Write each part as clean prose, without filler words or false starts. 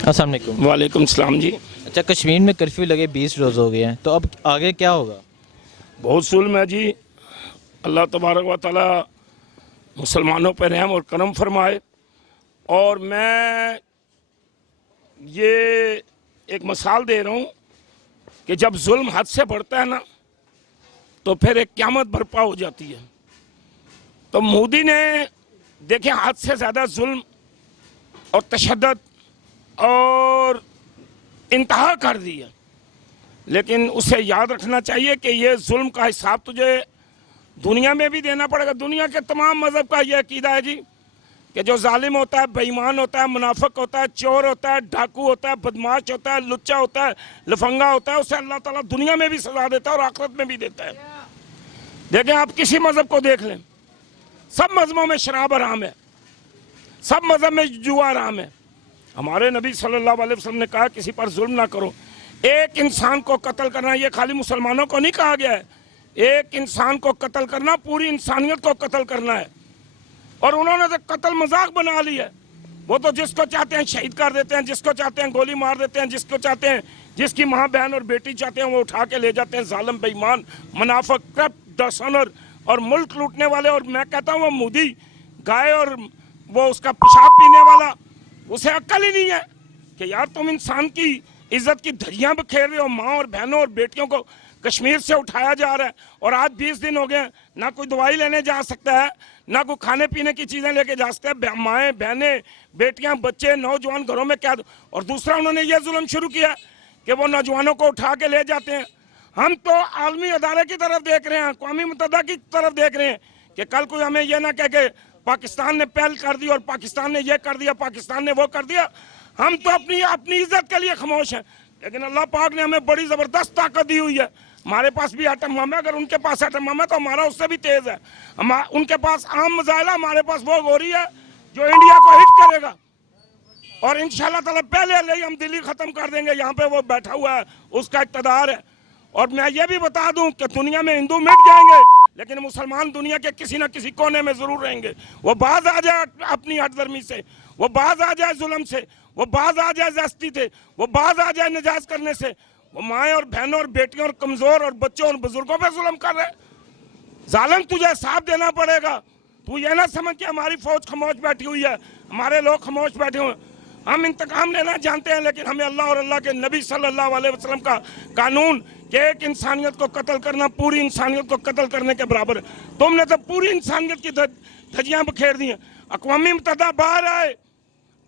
अस्सलाम वालेकुम। वालेकुम सलाम जी। अच्छा, कश्मीर में कर्फ्यू लगे 20 रोज़ हो गए हैं, तो अब आगे क्या होगा? बहुत जुल्म है जी। अल्लाह तबारक व तआला मुसलमानों पर रहम और करम फरमाए। और मैं ये एक मिसाल दे रहा हूँ कि जब जुल्म हद से बढ़ता है ना, तो फिर एक क़यामत बर्पा हो जाती है। तो मोदी ने देखें हद से ज़्यादा जुल्म और तशद्दुद और इंतहा कर दी है, लेकिन उसे याद रखना चाहिए कि ये जुल्म का हिसाब तुझे दुनिया में भी देना पड़ेगा। दुनिया के तमाम मज़हब का ये अकीदा है जी कि जो जालिम होता है, बेईमान होता है, मुनाफिक होता है, चोर होता है, डाकू होता है, बदमाश होता है, लुच्चा होता है, लफंगा होता है, उसे अल्लाह ताला दुनिया में भी सजा देता है और आखिरत में भी देता है। देखें, आप किसी मज़हब को देख लें, सब मज़हबों में शराब हराम है, सब मज़हब में जुआ हराम है। हमारे नबी सल्लल्लाहु अलैहि वसल्लम ने कहा किसी पर जुल्म ना करो। एक इंसान को कत्ल करना, ये खाली मुसलमानों को नहीं कहा गया है, एक इंसान को कत्ल करना पूरी इंसानियत को कत्ल करना है। और उन्होंने तो कत्ल मजाक बना लिया है। वो तो जिसको चाहते हैं शहीद कर देते हैं, जिसको चाहते हैं गोली मार देते हैं, जिसको चाहते हैं, जिसकी माँ बहन और बेटी चाहते हैं वो उठा के ले जाते हैं। जालिम, बेईमान, मुनाफिक, करप्ट, डिसऑनर और मुल्क लूटने वाले। और मैं कहता हूँ वो मोदी गाय और वो उसका पेशाब पीने वाला, उसे अक्ल ही नहीं है कि यार तुम इंसान की इज्जत की धज्जियां बखेर रहे हो। माँ और बहनों और बेटियों को कश्मीर से उठाया जा रहा है और आज 20 दिन हो गए, ना कोई दवाई लेने जा सकता है, ना कोई खाने पीने की चीज़ें लेके जा सकते हैं। माएँ, बहनें, बेटियां, बच्चे, नौजवान घरों में क्या। और दूसरा उन्होंने ये जुल्म शुरू किया कि वो नौजवानों को उठा के ले जाते हैं। हम तो आलमी अदारे की तरफ देख रहे हैं, अक़वामी मुत्तहिदा की तरफ देख रहे हैं कि कल कोई हमें यह ना कह के पाकिस्तान ने पहल कर दी और पाकिस्तान ने यह कर दिया, पाकिस्तान ने वो कर दिया। हम तो अपनी इज्जत के लिए खामोश हैं, लेकिन अल्लाह पाक ने हमें बड़ी ज़बरदस्त ताकत दी हुई है। हमारे पास भी एटम बम है, अगर उनके पास एटम बम है तो हमारा उससे भी तेज़ है। उनके पास आम मिसाइल है, हमारे पास वो गोली है जो इंडिया को हिट करेगा। और इंशाल्लाह ताला पहले ही हम दिल्ली ख़त्म कर देंगे। यहाँ पे वो बैठा हुआ है, उसका इक़्तिदार है। और मैं ये भी बता दूं कि दुनिया में हिंदू मिट जाएंगे, लेकिन मुसलमान दुनिया के किसी न किसी कोने में ज़रूर रहेंगे। वो बाज आ जाए अपनी हटदर्मी से, वो बाज आ जाए जुल्म से, वो बाज आ जाए ज़्यादती से, वो बाज आ जाए नजायज़ करने से। वो माएँ और बहनों और बेटियों और कमज़ोर और बच्चों और बुजुर्गों पर जुल्म कर रहे। जालिम, तुझे साथ देना पड़ेगा। तू ये ना समझ कि हमारी फौज खामोश बैठी हुई है, हमारे लोग खामोश बैठे हुए हैं। हम इंतकाम लेना जानते हैं, लेकिन हमें अल्लाह और अल्लाह के नबी सल्लल्लाहु अलैहि वसल्लम का कानून कि एक इंसानियत को कत्ल करना पूरी इंसानियत को कत्ल करने के बराबर है। तुमने तो पूरी इंसानियत की धज्जियां बखेर दी हैं। अक़वामी मुत्तहिदा बाहर आए,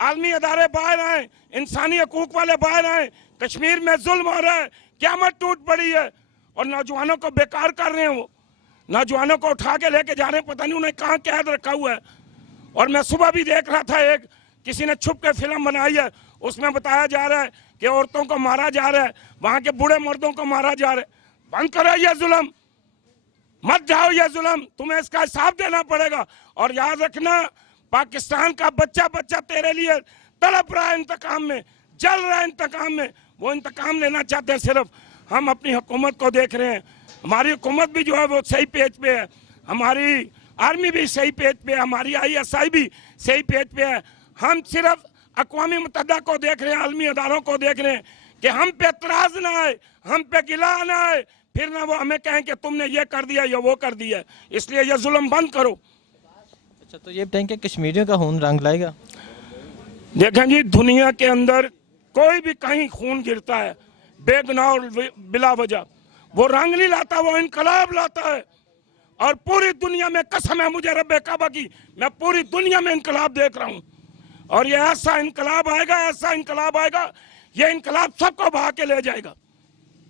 आलमी अदारे बाहर आए, इंसानी हकूक़ वाले बाहर आए। कश्मीर में जुल्म हो रहा है, क़यामत टूट पड़ी है और नौजवानों को बेकार कर रहे हैं। वो नौजवानों को उठा के लेके जा रहे हैं, पता नहीं उन्हें कहाँ कैद रखा हुआ है। और मैं सुबह भी देख रहा था, एक किसी ने छुप के फिल्म बनाई है, उसमें बताया जा रहा है कि औरतों को मारा जा रहा है, वहाँ के बूढ़े मर्दों को मारा जा रहा है। बंद करो ये जुल्म, मत जाओ ये जुल्म, तुम्हें इसका हिसाब देना पड़ेगा। और याद रखना, पाकिस्तान का बच्चा बच्चा तेरे लिए तड़प रहा है इंतकाम में, जल रहा है इंतकाम में। वो इंतकाम लेना चाहते हैं। सिर्फ हम अपनी हुकूमत को देख रहे हैं। हमारी हुकूमत भी जो है वो सही पेज पे है, हमारी आर्मी भी सही पेज पे है, हमारी ISI भी सही पेज पे है। हम सिर्फ अक़वामी मुत्तहिदा को देख रहे हैं, आलमी अदारों को देख रहे हैं कि हम पे एतराज़ ना आए, हम पे गिला ना आए, फिर ना वो हमें कहें कि तुमने ये कर दिया या वो कर दिया। इसलिए ये जुल्म बंद करो। अच्छा, तो ये बताएं कि कश्मीरियों का खून रंग लाएगा? देखें जी, दुनिया के अंदर कोई भी कहीं खून गिरता है बेगुनाह और बिला वजह, वो रंग नहीं लाता, वो इनकलाब लाता है। और पूरी दुनिया में कसम है मुझे रब्बे काबा की, मैं पूरी दुनिया में इनकलाब देख रहा हूँ। और ये ऐसा इनकलाब आएगा, ऐसा इनकलाब आएगा, ये इनकलाब सबको बहा के ले जाएगा।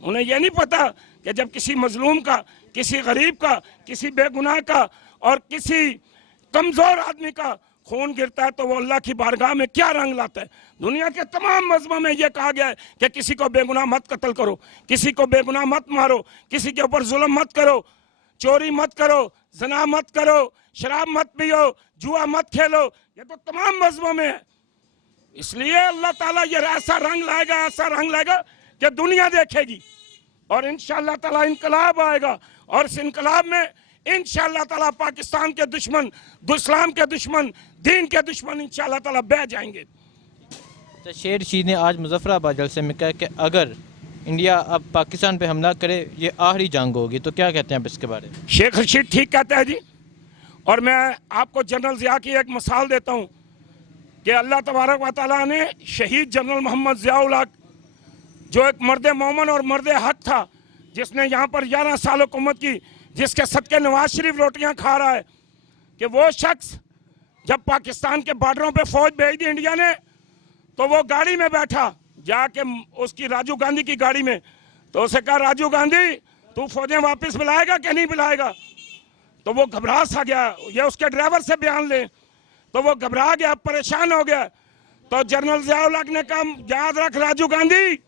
उन्हें यह नहीं पता कि जब किसी मजलूम का, किसी गरीब का, किसी बेगुनाह का और किसी कमज़ोर आदमी का खून गिरता है तो वो अल्लाह की बारगाह में क्या रंग लाता है। दुनिया के तमाम मज़हबों में यह कहा गया है कि किसी को बेगुनाह मत कत्ल करो, किसी को बेगुनाह मत मारो, किसी के ऊपर जुल्म मत करो, चोरी मत करो, ज़ना मत करो, शराब मत पियो, जुआ मत खेलो। ये तो तमाम मज़हबों में है। इसलिए अल्लाह ताला ये ऐसा रंग लाएगा, ऐसा रंग लाएगा कि दुनिया देखेगी। और इंशाअल्लाह ताला इनकलाब आएगा। और इस इनकलाब में इंशाअल्लाह ताला पाकिस्तान के दुश्मन, इस्लाम के दुश्मन, दीन के दुश्मन इंशाअल्लाह ताला बह जाएंगे। अच्छा, शेर रशीद ने आज मुजफ्फराबाद जलसे में कहा कि अगर इंडिया अब पाकिस्तान पे हमला करे ये आखिरी जंग होगी, तो क्या कहते हैं आप इसके बारे में? शेख रशीद ठीक कहता है जी। और मैं आपको जनरल ज़िया की एक मिसाल देता हूँ कि अल्लाह तबारक व तआला ने शहीद जनरल मोहम्मद ज़ियाउल हक, जो एक मर्द मोमन और मर्द हक था, जिसने यहाँ पर 11 साल हुकूमत की, जिसके सदके नवाज शरीफ रोटियाँ खा रहा है, कि वो शख्स जब पाकिस्तान के बॉर्डरों पे फौज भेज दी इंडिया ने, तो वो गाड़ी में बैठा जाके उसकी राजीव गांधी की गाड़ी में, तो उसे कहा राजीव गांधी तू फौजें वापस बुलाएगा कि नहीं बुलाएगा? तो वो घबरा सा गया, ये उसके ड्राइवर से बयान ले, तो वो घबरा गया, परेशान हो गया। तो जनरल ज़ियाउल हक ने कहा याद रख राजीव गांधी,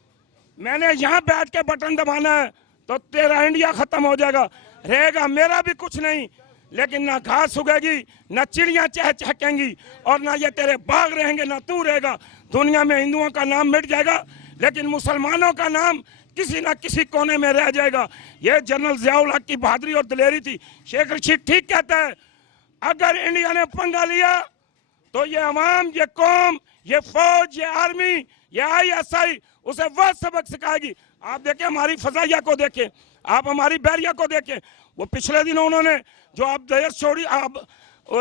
मैंने यहाँ बैठ के बटन दबाना है तो तेरा इंडिया खत्म हो जाएगा, रहेगा मेरा भी कुछ नहीं, लेकिन ना घास उगेगी, ना चिड़ियाँ चहचहेंगी, और ना ये तेरे बाग रहेंगे, ना तू रहेगा। दुनिया में हिंदुओं का नाम मिट जाएगा, लेकिन मुसलमानों का नाम किसी ना किसी कोने में रह जाएगा। ये जनरल ज़ियाउल हक की बहादुरी और दिलेरी थी। शेख रशीद ठीक कहता है, अगर इंडिया ने पंगा लिया तो ये अवाम, ये कौम, ये फौज, ये आर्मी, ये ISI उसे वह सबक सिखाएगी। आप देखें हमारी फजाइया को देखें, आप हमारी बैरिया को देखें। वो पिछले दिनों उन्होंने जो आप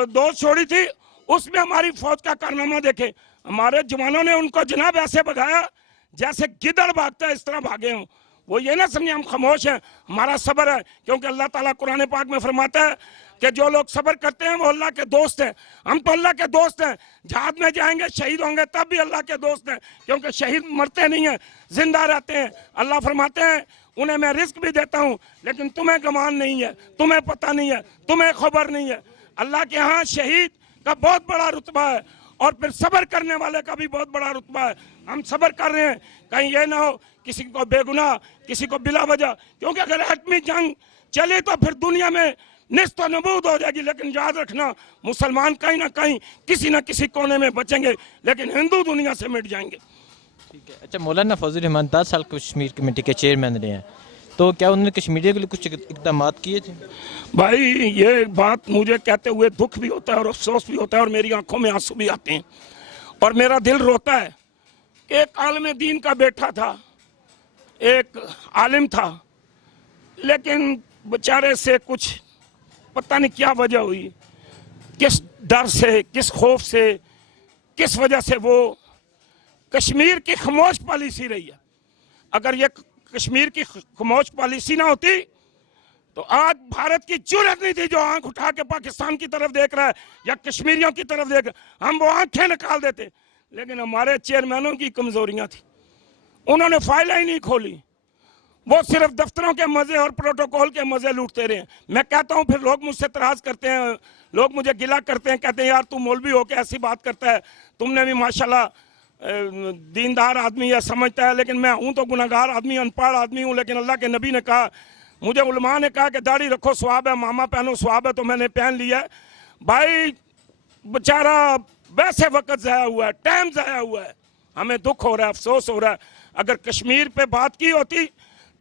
दोस्त छोड़ी थी, उसमें हमारी फौज का कारनामा देखें। हमारे जवानों ने उनको जनाब ऐसे भगाया जैसे गिदड़ भागता है, इस तरह भागे हों। वो ये ना समझे हम खामोश हैं, हमारा सब्र है, क्योंकि अल्लाह ताला कुरान पाक में फरमाता है कि जो लोग सब्र करते हैं वो अल्लाह के दोस्त हैं। हम तो अल्लाह के दोस्त हैं, जहाद में जाएंगे शहीद होंगे तब भी अल्लाह के दोस्त हैं, क्योंकि शहीद मरते नहीं हैं, जिंदा रहते हैं। अल्लाह फरमाते हैं उन्हें मैं रिस्क भी देता हूँ, लेकिन तुम्हें गमान नहीं है, तुम्हें पता नहीं है, तुम्हें खबर नहीं है। अल्लाह के यहाँ शहीद का बहुत बड़ा रुतबा है, और फिर सब्र करने वाले का भी बहुत बड़ा रुतबा है। हम सब्र कर रहे हैं, कहीं ये ना हो किसी को बेगुनाह, किसी को बिला वजह, क्योंकि अगर एटमी जंग चले तो फिर दुनिया में निस्त नबूद हो जाएगी। लेकिन याद रखना, मुसलमान कहीं ना कहीं किसी ना किसी कोने में बचेंगे, लेकिन हिंदू दुनिया से मिट जाएंगे। ठीक है। अच्छा, मौलाना फजल रहमान 10 साल कश्मीर कमेटी के चेयरमैन रहे हैं, तो क्या उन्होंने कश्मीरियों के लिए कुछ इकदाम किए थे? भाई ये बात मुझे कहते हुए दुख भी होता है और अफसोस भी होता है, और मेरी आंखों में आंसू भी आते हैं, और मेरा दिल रोता है। एक आलिम दीन का बेटा था, एक आलिम था, लेकिन बेचारे से कुछ पता नहीं क्या वजह हुई, किस डर से, किस खौफ से, किस वजह से वो कश्मीर की खामोश पॉलिसी रही है। अगर ये कश्मीर की खामोश पॉलिसी ना होती तो आज भारत की जरूरत नहीं थी जो आंख उठा के पाकिस्तान की तरफ देख रहा है या कश्मीरियों की तरफ देख रहा है, हम वो आंखें निकाल देते। लेकिन हमारे चेयरमैनों की कमजोरियां थी, उन्होंने फाइलें ही नहीं खोली, वो सिर्फ दफ्तरों के मजे और प्रोटोकॉल के मजे लूटते रहे। मैं कहता हूँ, फिर लोग मुझसे तराज करते हैं, लोग मुझे गिला करते हैं, कहते हैं यार तू मौलवी होके ऐसी बात करता है, तुमने भी माशाल्लाह दीनदार आदमी है, समझता है, लेकिन मैं हूँ तो गुनहगार आदमी, अनपढ़ आदमी हूँ। लेकिन अल्लाह के नबी ने कहा, मुझे उलमा ने कहा कि दाढ़ी रखो स्वाब है, मामा पहनो स्वाब है, तो मैंने पहन लिया है। भाई बेचारा वैसे वक्त ज़ाया हुआ है, टाइम ज़ाया हुआ है, हमें दुख हो रहा है, अफसोस हो रहा है। अगर कश्मीर पे बात की होती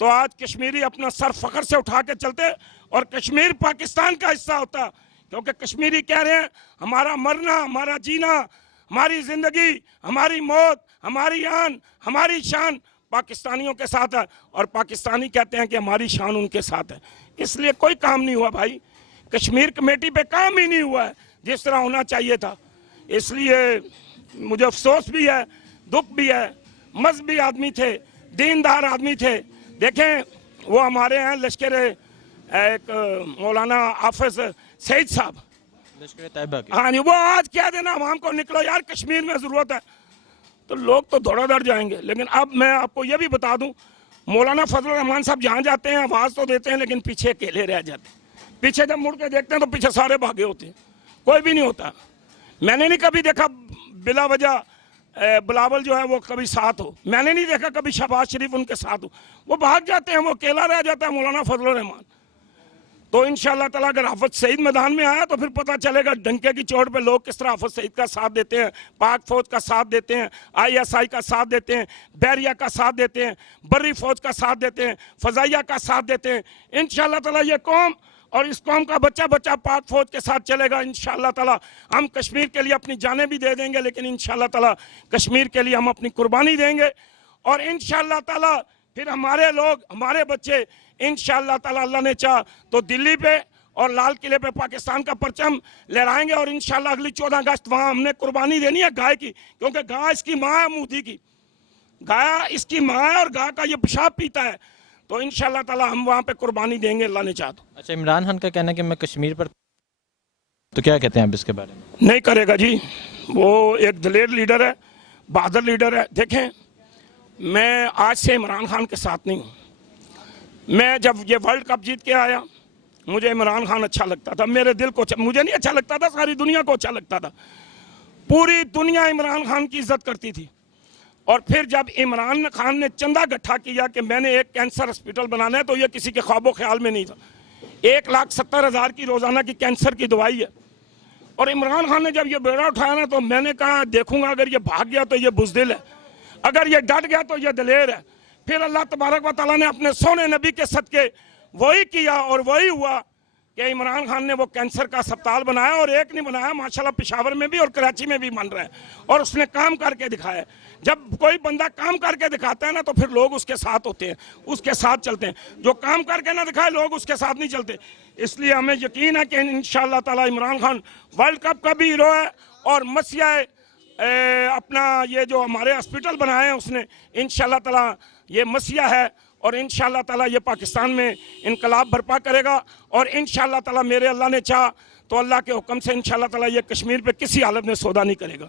तो आज कश्मीरी अपना सर फख्र से उठा के चलते और कश्मीर पाकिस्तान का हिस्सा होता, क्योंकि कश्मीरी कह रहे हैं हमारा मरना, हमारा जीना, हमारी ज़िंदगी, हमारी मौत, हमारी आन, हमारी शान पाकिस्तानियों के साथ है, और पाकिस्तानी कहते हैं कि हमारी शान उनके साथ है। इसलिए कोई काम नहीं हुआ भाई, कश्मीर कमेटी पे काम ही नहीं हुआ है जिस तरह होना चाहिए था। इसलिए मुझे अफसोस भी है, दुख भी है। मजहबी आदमी थे, दीनदार आदमी थे। देखें वो हमारे हैं लश्कर एक मौलाना हाफिज सईद साहब, लश्कर तैयबा के, हाँ जी, वो आज क्या देना आवाम को, निकलो यार कश्मीर में ज़रूरत है, तो लोग तो दौड़ जाएंगे। लेकिन अब मैं आपको ये भी बता दूं, मौलाना फजल रहमान साहब जहाँ जाते हैं आवाज़ तो देते हैं, लेकिन पीछे अकेले रह जाते हैं। पीछे जब मुड़ के देखते हैं तो पीछे सारे भागे होते हैं, कोई भी नहीं होता। मैंने नहीं कभी देखा बिला वजह बिलावल जो है वो कभी साथ हो, मैंने नहीं देखा कभी शहबाज शरीफ उनके साथ हो, वो भाग जाते हैं, वो अकेला रह जाता है मौलाना फजल रहमान। तो इंशाअल्लाह ताला अगर हाफिज सईद मैदान में आया तो फिर पता चलेगा डंके की चोट पे लोग किस तरह हाफिज सईद का साथ देते हैं, पाक फौज का साथ देते हैं, ISI का साथ देते हैं, बैरिया का साथ देते हैं, बर्री फौज का साथ देते हैं, फजाइया का साथ देते हैं। इंशाअल्लाह ताला ये कौम और इस कौम का बच्चा बच्चा पाक फौज के साथ चलेगा इंशाअल्लाह ताला। हम कश्मीर के लिए अपनी जानें भी दे देंगे, लेकिन इंशाअल्लाह ताला कश्मीर के लिए हम अपनी कुर्बानी देंगे। और इंशाअल्लाह ताला फिर हमारे लोग, हमारे बच्चे इंशाअल्लाह ताला अल्लाह ने चाहा तो दिल्ली पे और लाल किले पे पाकिस्तान का परचम लहराएंगे। और इंशाअल्लाह अगली 14 अगस्त वहाँ हमने कुर्बानी देनी है गाय की, क्योंकि गाय इसकी माँ है मोदी की, गाय इसकी माँ है और गाय का ये पेशाब पीता है। तो इंशाअल्लाह ताला हम वहाँ पे कुर्बानी देंगे अल्लाह ने चाहा तो। अच्छा, इमरान खान का कहना है कि मैं कश्मीर पर, तो क्या कहते हैं आप इसके बारे में? नहीं करेगा जी, वो एक दलेर लीडर है, बहादुर लीडर है। देखें, मैं आज से इमरान खान के साथ नहीं हूँ। मैं जब ये वर्ल्ड कप जीत के आया, मुझे इमरान खान अच्छा लगता था, मेरे दिल को मुझे नहीं अच्छा लगता था, सारी दुनिया को अच्छा लगता था। पूरी दुनिया इमरान खान की इज्जत करती थी। और फिर जब इमरान खान ने चंदा इकट्ठा किया कि मैंने एक कैंसर हॉस्पिटल बनाना है, तो ये किसी के ख्वाबो ख्याल में नहीं था। 1,70,000 की रोज़ाना की कैंसर की दवाई है। और इमरान खान ने जब ये बेड़ा उठाया ना, तो मैंने कहा देखूंगा, अगर ये भाग गया तो ये बुज़दिल है, अगर ये डट गया तो ये दलेर है। फिर अल्लाह तबारक व तआला ने अपने सोने नबी के सदके वही किया और वही हुआ कि इमरान खान ने वो कैंसर का अस्पताल बनाया। और एक नहीं बनाया, माशाल्लाह पेशावर में भी और कराची में भी बन रहा है। और उसने काम करके दिखाया। जब कोई बंदा काम करके दिखाता है ना, तो फिर लोग उसके साथ होते हैं, उसके साथ चलते हैं। जो काम करके ना दिखाए, लोग उसके साथ नहीं चलते। इसलिए हमें यकीन है कि इंशाअल्लाह ताला इमरान खान वर्ल्ड कप का भी हीरो है। और मसीहा अपना ये जो हमारे हॉस्पिटल बनाए हैं उसने, इंशाअल्लाह ताला ये मसीहा है। और इंशाअल्लाह ताला ये पाकिस्तान में इनकलाब बर्पा करेगा। और इंशाअल्लाह ताला मेरे अल्लाह ने चाहा तो अल्लाह के हुक्म से इंशाअल्लाह ताला ये कश्मीर पे किसी हालत में सौदा नहीं करेगा।